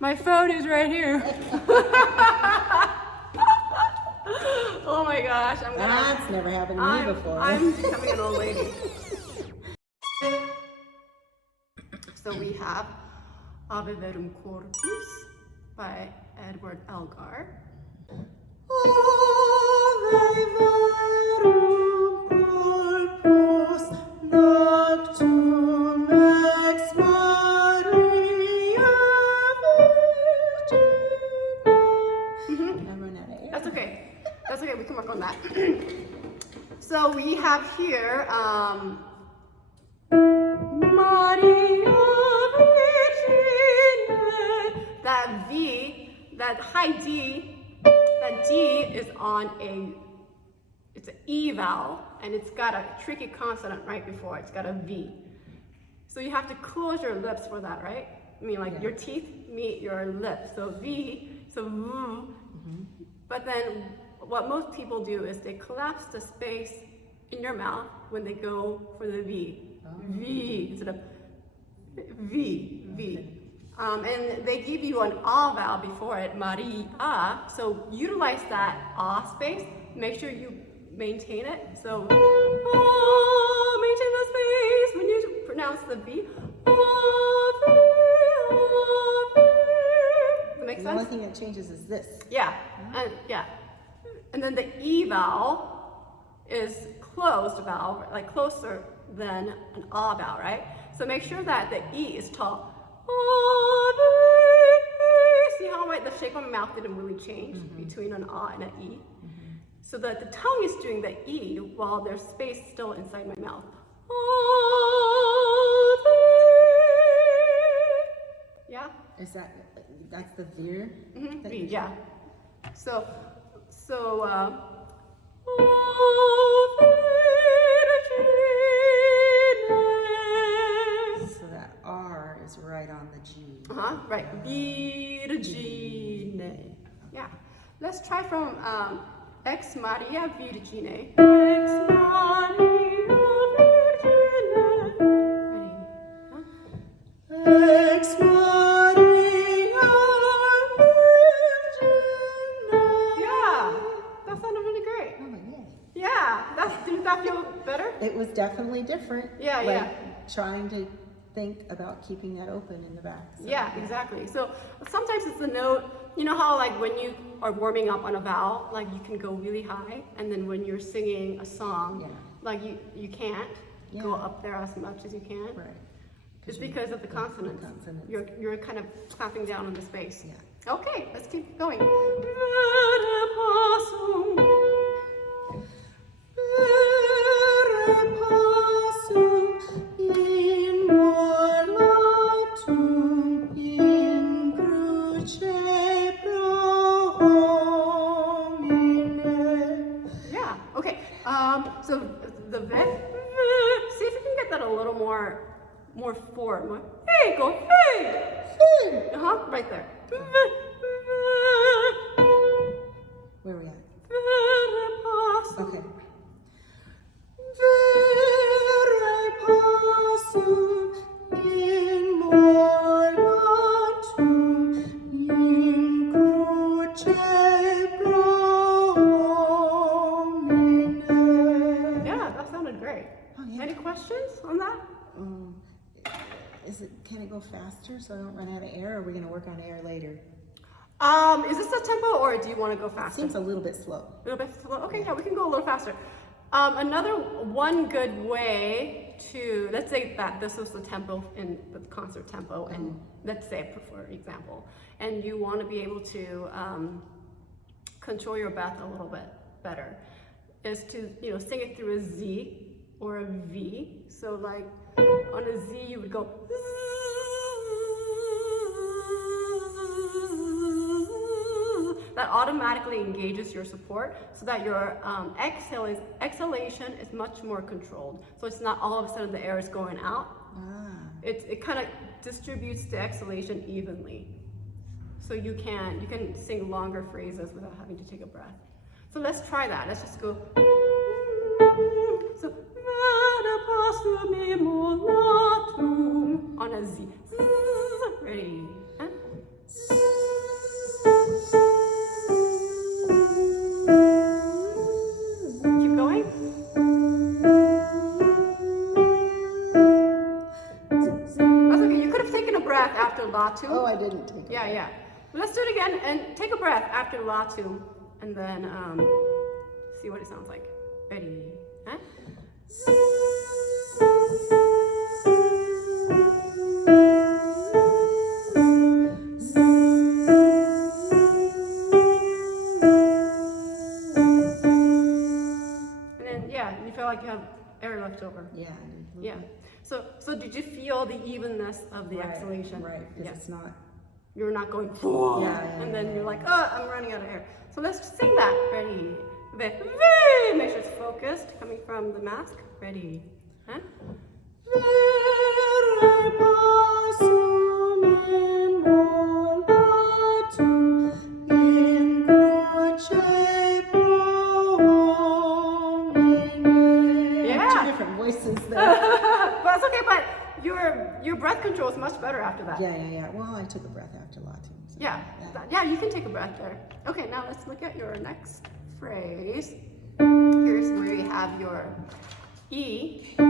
My phone is right here. Oh my gosh, That's never happened to me before. I'm becoming an old lady. So we have Ave Verum Corpus by Edward Elgar. Ave verum corpus noctum ex Maria Virgine. I'm running out of air. That's okay. That's okay. We can work on that. So we have here Maria Virgine. That V, that high D, that D is on it's an E vowel, and it's got a tricky consonant right before it. It's got a V. So you have to close your lips for that, right? I mean, like your teeth meet your lips. So V, so V. Mm-hmm. But then what most people do is they collapse the space in your mouth when they go for the V. V instead of V, V. Okay. And they give you an A vowel before it, Maria. So utilize that A space. Make sure you maintain it. So maintain the space when you pronounce the V. That makes The sense? only thing that changes is this. Yeah, and then the E vowel is closed vowel, like closer than an A vowel, right? So make sure that the E is tall. See how the shape of my mouth didn't really change between an A and an E? So that the tongue is doing the E while there's space still inside my mouth. Yeah? Is that's the veer? V, yeah. So that R is right on the G. right. Virgine. Yeah. Let's try from Ex Maria Virgine. Ex Maria Virgine. Ready? Huh? Ex Maria Virgine. Yeah. That sounded really great. Oh, yeah. Yeah. Didn't that feel better? It was definitely different. Yeah, like, yeah. Trying to think about keeping that open in the back. So, Yeah, exactly. So sometimes it's the note, you know how like when you are warming up on a vowel, like you can go really high, and then when you're singing a song, like you can't go up there as much as you can. Right. It's because of the consonants. You're kind of clamping down on the space. Yeah. Okay, let's keep going. Yeah, okay. So the V, see if you can get that a little more form. Hey, go, hey! Right there. Where are we at? Okay. Yeah, that sounded great. Oh, yeah. Any questions on that? Can it go faster so I don't run out of air, or are we going to work on air later? Is this the tempo, or do you want to go faster? Seems a little bit slow. A little bit slow? Okay, yeah, we can go a little faster. Another one good way to, let's say that this is the tempo in the concert tempo, and let's say, for example, and you want to be able to control your breath a little bit better, is to sing it through a Z or a V. So like on a Z, you would go. That automatically engages your support so that your exhalation is much more controlled. So it's not all of a sudden the air is going out. It kind of distributes the exhalation evenly. So you can sing longer phrases without having to take a breath. So let's try that. Let's just go. So on a Z. Ready? Huh? breath after latu. Oh, I didn't take a Yeah, breath. yeah. Let's do it again and take a breath after latu, and then see what it sounds like. Ready? Huh? And then yeah, you feel like you have air left over. Yeah. Yeah. So did you feel the evenness of the exhalation? Right, because Yeah. it's not. You're not going, and then you're like, oh, I'm running out of air. So let's sing that. Ready? Make sure it's focused, coming from the mask. Ready? Huh? Yeah. Two different voices there. But that's okay, but your breath control is much better after that. Yeah. Well, I took a breath after Latin. So Yeah, you can take a breath there. Okay, now let's look at your next phrase. Here's where you have your E. I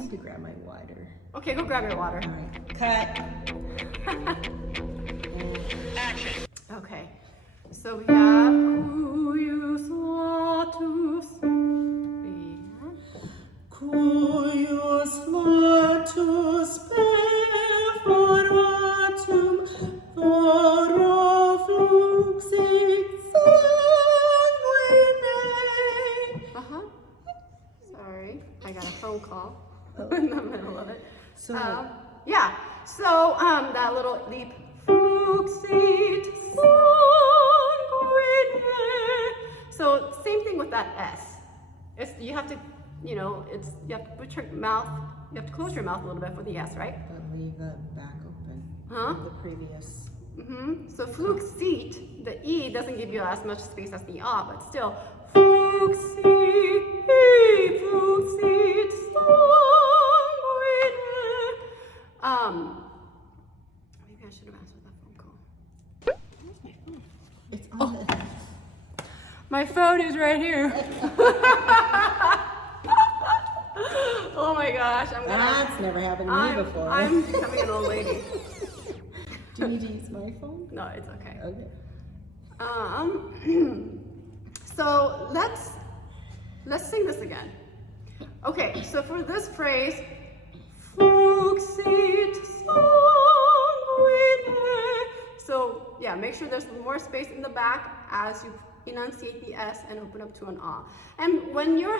need to grab my water. Okay, go grab your water. All right. Cut. Okay, so we have cuyus latus. Cuyus latus perforatum thoro fluxit sanguine. Sorry, I got a phone call in the middle of it. So, that little leap. Fluxit sanguine. So same thing with that S. You have to, you have to put your mouth, you have to close your mouth a little bit for the S, right? but leave the back open. Huh? The previous. So fluxit, the E doesn't give you as much space as the A, but still, fluxit sanguine. Maybe I should have answered that phone call. It's on the. My phone is right here. Oh my gosh, That's never happened to me before. I'm becoming an old lady. Do you need to use my phone? No, it's okay. Okay. So let's sing this again. Okay, so for this phrase, fluxit sanguine. So yeah, make sure there's more space in the back as you enunciate the S and open up to an A. And when you're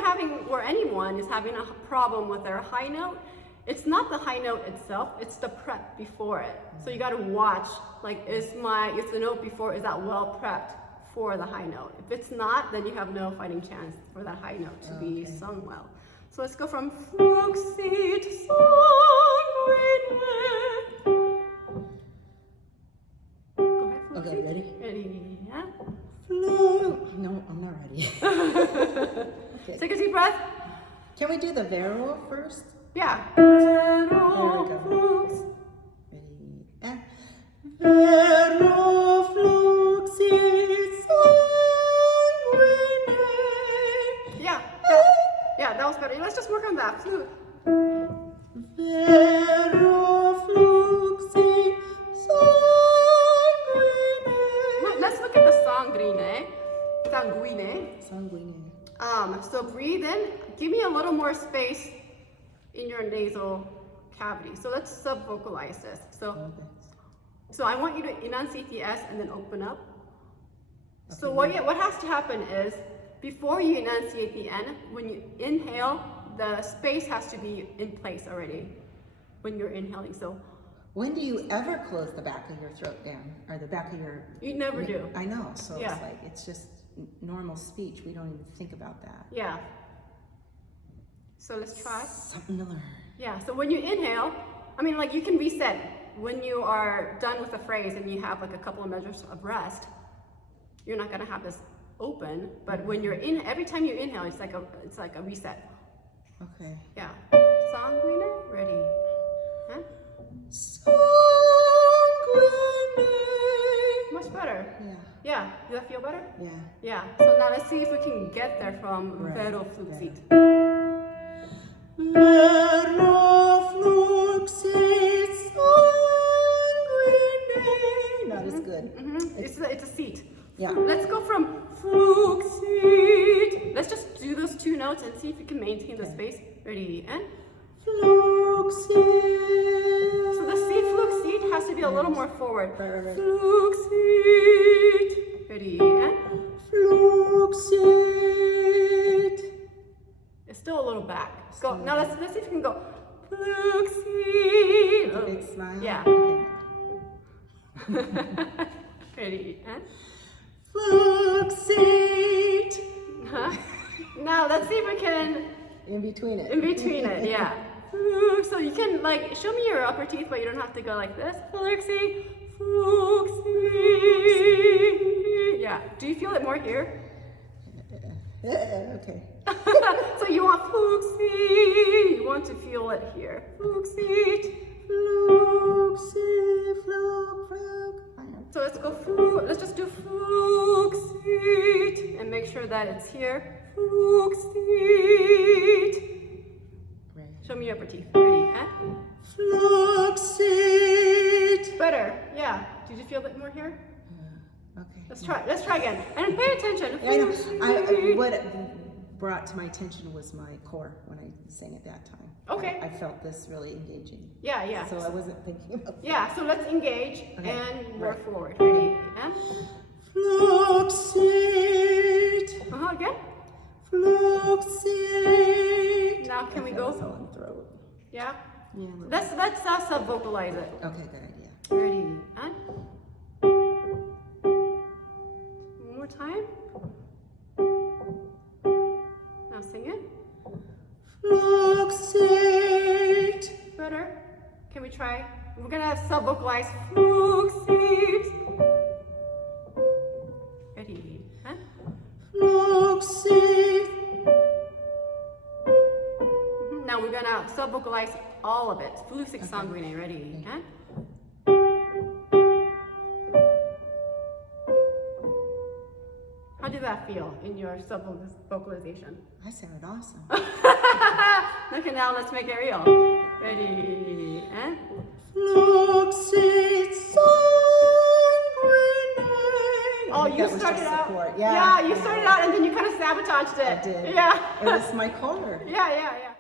or anyone is having a problem with their high note, it's not the high note itself, it's the prep before it. So you gotta watch, like, is the note before, is that well prepped for the high note? If it's not, then you have no fighting chance for that high note to be sung well. So let's go from fluxit sanguine. Go ahead, fluxit. Okay, ready? Ready, yeah? No, I'm not ready. Okay. Take a deep breath. Can we do the vero first? Yeah. There we go. Ready? And vero fluxit sanguine. Yeah, that was better. Let's just work on that. Flute. Vero fluxit sanguine. Let's look at the sanguine. Sanguine. So breathe in. Give me a little more space in your nasal cavity. So let's sub-vocalize this. So I want you to enunciate the S and then open up. So what has to happen is, before you enunciate the N, when you inhale, the space has to be in place already when you're inhaling. So when do you ever close the back of your throat down, or the back of your? You never do. I know. So Yeah. it's just normal speech. We don't even think about that. Yeah. So let's try. Something to learn. Yeah, so when you inhale, you can reset. When you are done with the phrase and you have like a couple of measures of rest, you're not gonna have this open, but when you're every time you inhale, it's like a reset. Okay. Yeah. Sanguine, ready. Huh? Sanguine. Much better. Yeah. Yeah, does that feel better? Yeah. Yeah, so now let's see if we can get there from vero fluxit. Vero fluxit forward. Right. Fluxit. Ready? And Fluxit. it's still a little back. Go. Still Now let's see if you can go. Fluxit. A big smile. Yeah. Okay. Ready? And Fluxit. now let's see if we can. In between it. In between it, yeah. So you can like show me your upper teeth, but you don't have to go like this. Fluxy, fluxy. Yeah. Do you feel it more here? Okay. So you want fluxy. You want to feel it here. Fluxy. Fluxy, fluk, fluk. So let's go flu. Let's just do fluxy and make sure that it's here. Fluxit. Right. Show me your upper teeth. Ready? And Fluxit. better. Yeah. Did you feel it more here? Okay. Let's try. Let's try again. And pay attention. I know. Fluxit. What brought to my attention was my core when I sang it that time. Okay. I felt this really engaging. Yeah, yeah. So I wasn't thinking about Yeah. So let's engage Okay. and work Right. forward. Ready? And Fluxit. again. Fluxit. Now can we I go? felt this all in throat. Yeah. Yeah. Let's sub-vocalize it. Okay, good idea. Ready? And one more time. Now sing it. Fluxit. Better. Can we try? We're gonna sub-vocalize. Fluxit. Ready? And Fluxit. now we're gonna sub-vocalize all of it. Fluxic sanguine. Ready? And how did that feel in your sub-vocalization? I sounded awesome. Okay, now let's make it real. Ready? And Fluxit sanguine. oh, you started out. Yeah, you started out and then you kind of sabotaged it. I did. Yeah. It was my core. Yeah.